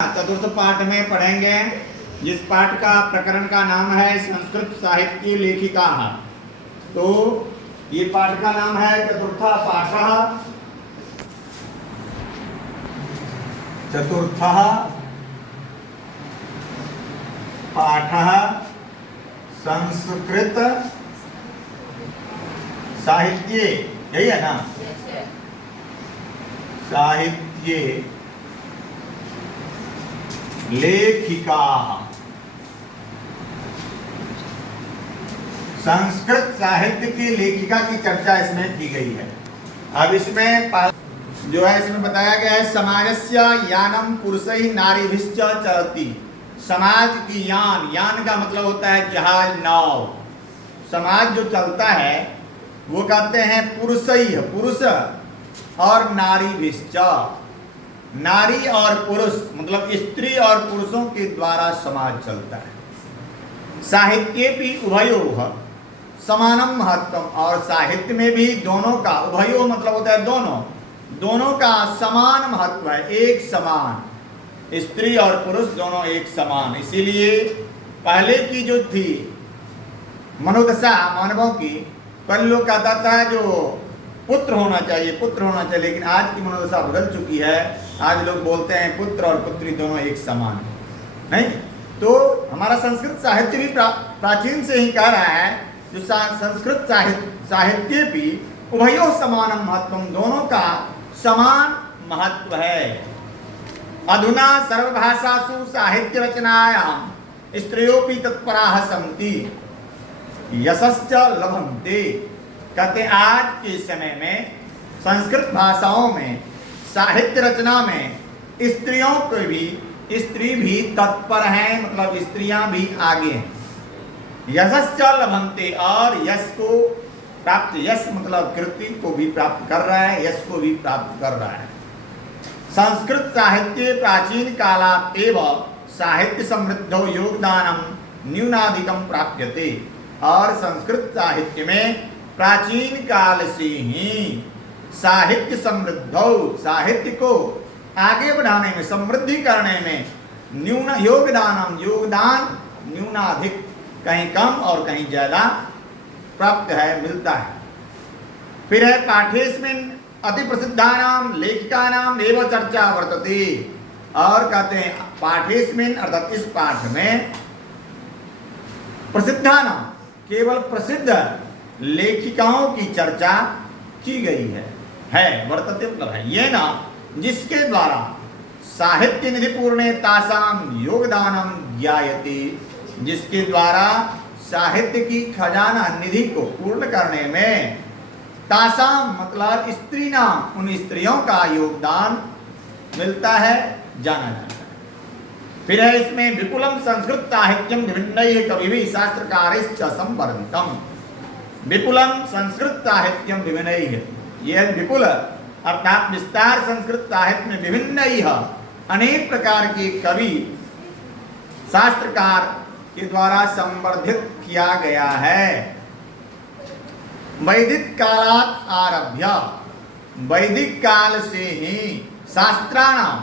चतुर्थ पाठ में पढ़ेंगे, जिस पाठ का प्रकरण का नाम है संस्कृत साहित्य की लेखिका। तो ये पाठ का नाम है चतुर्थ पाठ। चतुर्थ पाठ संस्कृत साहित्य, यही है ना? साहित्य लेखिका। संस्कृत साहित्य की लेखिका की चर्चा इसमें की गई है। अब इसमें जो है इसमें बताया गया है समाजस्य यानम पुरुषैः नारीभिश्च चलति। समाज की यान, यान का मतलब होता है जहाज, नाव। समाज जो चलता है वो कहते हैं पुरुषैः, पुरुष, और नारीभिश्च, नारी और पुरुष, मतलब स्त्री और पुरुषों के द्वारा समाज चलता है। साहित्य भी उभयोः समानम महत्वम, और साहित्य में भी दोनों का, उभयोः मतलब होता है दोनों, दोनों का समान महत्व है, एक समान। स्त्री और पुरुष दोनों एक समान। इसीलिए पहले की जो थी मनोदशा मानवों की, पहले लोग कहता था जो पुत्र होना चाहिए, पुत्र होना चाहिए, लेकिन आज की मनोदशा बदल चुकी है। आज लोग बोलते हैं पुत्र और पुत्री दोनों एक समान है। नहीं, तो हमारा संस्कृत साहित्य भी प्राचीन से ही कह रहा है जो संस्कृत साहित्य भी उभयोः समानम महत्वम, दोनों का समान महत्व है। अधुना सर्वभाषासु साहित्य रचनायां स्त्रियोपि तत्पराः सन्ति यशश्च लभन्ते। कहते आज के समय में संस्कृत भाषाओं में साहित्य रचना में स्त्रियों को भी, स्त्री भी तत्पर हैं, मतलब स्त्रियां भी आगे हैं। यशश्च लभन्ते, और यश को प्राप्त, यश मतलब कृति को भी प्राप्त कर रहा है, यश को भी प्राप्त कर रहा है। संस्कृत साहित्य प्राचीन कालात् एव साहित्य समृद्धौ योगदानम न्यूनाधिकम प्राप्यते। और संस्कृत साहित्य में प्राचीन काल से ही साहित्य समृद्धौ, साहित्य को आगे बढ़ाने में, समृद्धि करने में न्यून योगदानम, योगदान न्यूनाधिक, कहीं कम और कहीं ज्यादा प्राप्त है, मिलता है। फिर है पाठेस्मिन् अति प्रसिद्धानाम लेखिकानाम एव चर्चा वर्तते। और कहते हैं पाठेस्मिन् अर्थात इस पाठ में प्रसिद्धानाम, केवल प्रसिद्ध लेखिकाओं की चर्चा की गई है वर्तते मतलब है ये ना, जिसके द्वारा साहित्य निधि पूर्णे तासाम योगदानम ज्ञायते, जिसके द्वारा साहित्य की खजाना निधि को पूर्ण करने में तासाम मतलब स्त्री नाम, उन स्त्रियों का योगदान मिलता है, जाना जाता है। फिर है इसमें विपुलम संस्कृत साहित्यम विभिन्नैः कविभिः शास्त्रकारैश्च संवर्धितम। विपुलम संस्कृत साहित्यम विभिन्नैः, यह विपुल अर्थात विस्तार संस्कृत साहित्य में विभिन्नैः अनेक प्रकार के कवि शास्त्रकार के द्वारा संवर्धित किया गया है। वैदिक कालात् आरभ्य, वैदिक काल से ही शास्त्राणाम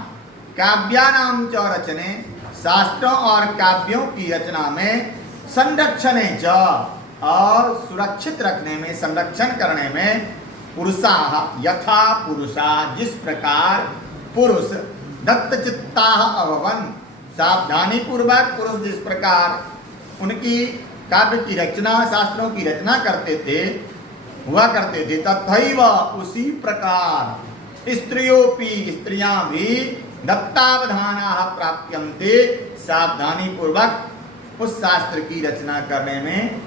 काव्यानाम च रचने, शास्त्रों और काव्यों की रचना में, संरक्षणे च और सुरक्षित रखने में, संरक्षण करने में, पुरुषाः यथा पुरुषा, जिस प्रकार पुरुष दत्तचित्ताः अभवन्, सावधानी पूर्वक पुरुष जिस प्रकार उनकी काव्य की रचना, शास्त्रों की रचना करते थे, हुआ करते थे, तथैव उसी प्रकार स्त्रियोपि, स्त्रियां भी दत्तावधानाः प्राप्यन्ते, सावधानी पूर्वक उस शास्त्र की रचना करने में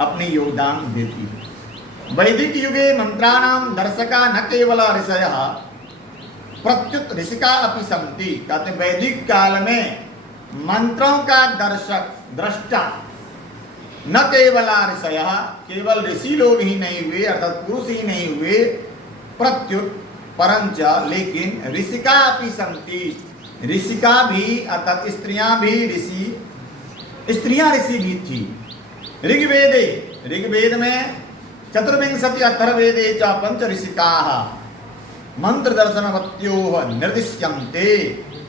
अपनी योगदान देती है। वैदिक युगे मंत्राणाम दर्शका न केवल ऋषयः प्रत्युत ऋषिका अपि सन्ति। कहते वैदिक काल में मंत्रों का दर्शक, दृष्टा, न केवल ऋषयः, केवल ऋषि लोग ही नहीं हुए, अर्थात पुरुष ही नहीं हुए, प्रत्युत परंच, लेकिन ऋषिका अपि सन्ति, ऋषिका भी अर्थात स्त्रियां भी ऋषि, स्त्रियां ऋषि भी थी। ऋग्वेदे, ऋग्वेद में चतुर्विंशति अथर्ववेदे च पंच ऋषिकाः मंत्र दर्शनवत्योः निर्दिश्यन्ते।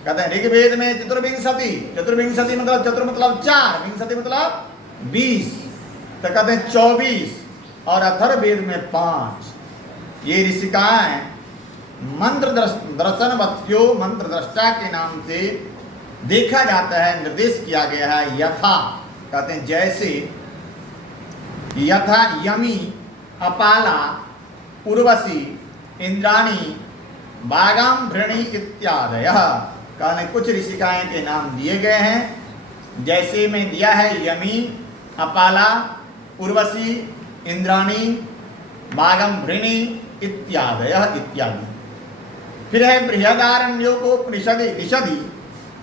कहते हैं ऋग्वेद में चतुर्विंशति, चतुर्विंशति मतलब चतुर मतलब 4, विंशति मतलब 20, तो कहते हैं 24, और अथर्ववेद में 5। ये ऋषिकाएं मंत्र दर्शनवत्यो मंत्र दृष्टा के नाम से देखा जाता है, निर्देश किया गया है। यथा कहते हैं जैसे, यथा यमी, अपाला, उर्वशी, इंद्राणी, बागाम, भृणी इत्यादय। कहते कुछ ऋषिकाएं के नाम दिए गए हैं, जैसे में दिया है यमी, अपाला, उर्वशी, इंद्राणी, बागम, भृणी इत्यादय इत्यादि। फिर है बृहदारण्यकोपनिषदि निषदि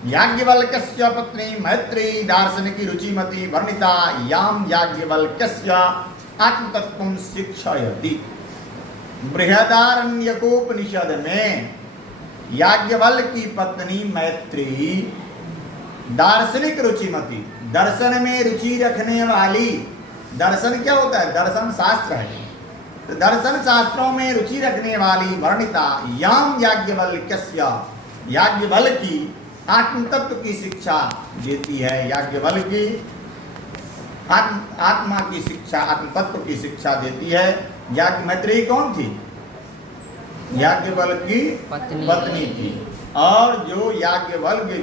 याज्ञवल्क्यस्य पत्नी मैत्री दार्शनिकी रुचिमती वर्णिता याम याज्ञवल्क्यस्य आत्मतत्त्वं शिक्षयति। बृहदारण्यकोपनिषद में याज्ञवल्क्य की पत्नी मैत्री दार्शनिक रुचिमती, दर्शन में रुचि रखने वाली, दर्शन क्या होता है? दर्शन शास्त्र है, तो दर्शन शास्त्रों में रुचि रखने वाली वर्णिता याम याज्ञवल्क्यस्य, याज्ञवल्क्य आत्मतत्व की शिक्षा देती है। याज्ञवल्क्य आत्मा की शिक्षा, आत्मतत्व की शिक्षा देती है। मैत्री कौन थी? याज्ञवल्क्य की पत्नी थी, और जो याज्ञवल्क्य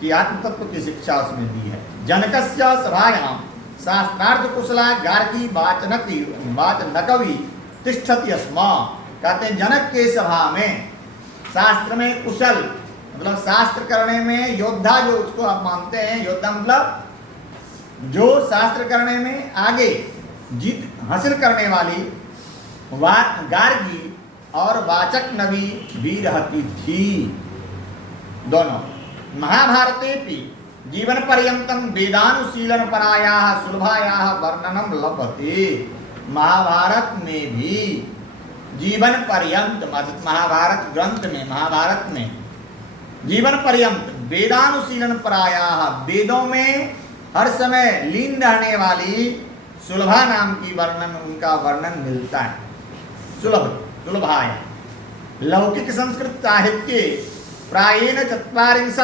की आत्मतत्व की शिक्षा उसमें दी है। जनकस्य सभायां शास्त्रार्थ कुशला गार्गी वाचनकवि तिष्ठति स्म। कहते हैं जनक के सभा में शास्त्र में कुशल मतलब शास्त्र करने में योद्धा, जो उसको आप मानते हैं योद्धा मतलब जो शास्त्र करने में आगे जीत हासिल करने वाली गार्गी और वाचक नवी भी रहती थी दोनों। महाभारते भी जीवन पर्यंतम वेदानुशीलन परायाः सुलभायाः वर्णनम लभते। महाभारत में भी जीवन पर्यंत, महाभारत ग्रंथ में, महाभारत में जीवन पर्यंत वेदानुशीलन परायाः, वेदों में हर समय लीन रहने वाली सुलभा नाम की वर्णन, उनका वर्णन मिलता है। सुलभाया लौकिक संस्कृत साहित्ये प्रायेण 40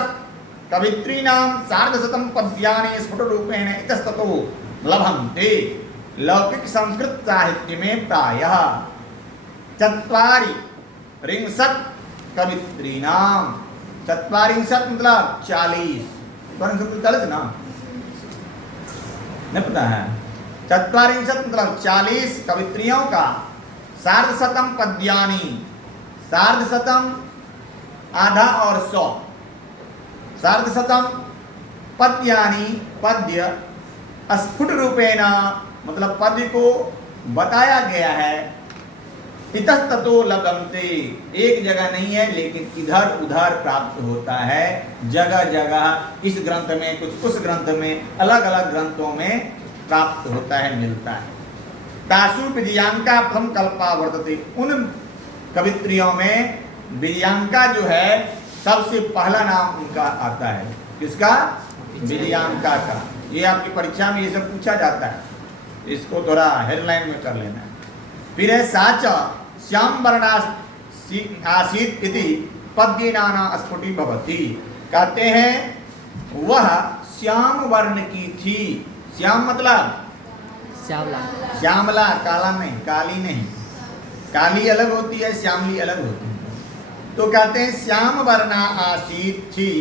कवित्रीणां सार्धशतं पद्यानि स्फुटरूपेण इतस्ततो लभन्ते। लौकिक संस्कृत साहित्य में प्रायः 40 कवित्रीणां, 40 मतलब 40, 40 ना नहीं पता है, 40 मतलब 40 कवित्रियों का, सार्धशतम पद्यानि, सार्धशतम आधा और 100, सार्धशतम पद्यानि पद्य स्फुट रूपेण मतलब पद्य को बताया गया है। इतस्ततो लभन्ते, एक जगह नहीं है लेकिन इधर उधर प्राप्त होता है, जगह जगह इस ग्रंथ में कुछ, उस ग्रंथ में, अलग अलग ग्रंथों में प्राप्त होता है, मिलता है। तासु विजयांका प्रथम कल्पा वर्तते, उन कवित्रियों में विजयांका जो है सबसे पहला नाम उनका आता है। किसका? विजयांका का। ये आपकी परीक्षा में ये सब पूछा जाता है, इसको थोड़ा हेडलाइन में कर लेना है। फिर है साच श्याम वर्णा आसीत इति पद्यनाना स्फुटी भवति। कहते हैं वह श्याम वर्ण की थी। श्याम मतलब श्यामला, श्यामला, काला नहीं, काली नहीं, काली अलग होती है, श्यामली अलग होती है। तो कहते हैं श्याम वर्णा आसीत थी,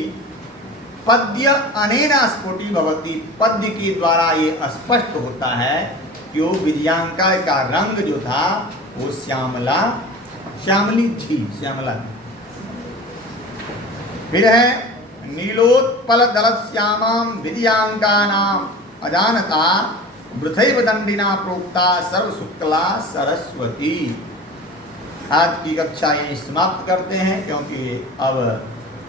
पद्य अनेना स्फुटी भवति, पद्य के द्वारा ये स्पष्ट होता है कि वो विजयांका का रंग जो था वो श्यामला, श्यामली थी, श्यामला। फिर है नीलोत्पल दलत श्यामाम विजयांका नाम अजानता वृथैव दंडिना प्रोक्ता सर्व शुक्ला सरस्वती। आज की कक्षा यहीं समाप्त करते हैं, क्योंकि अब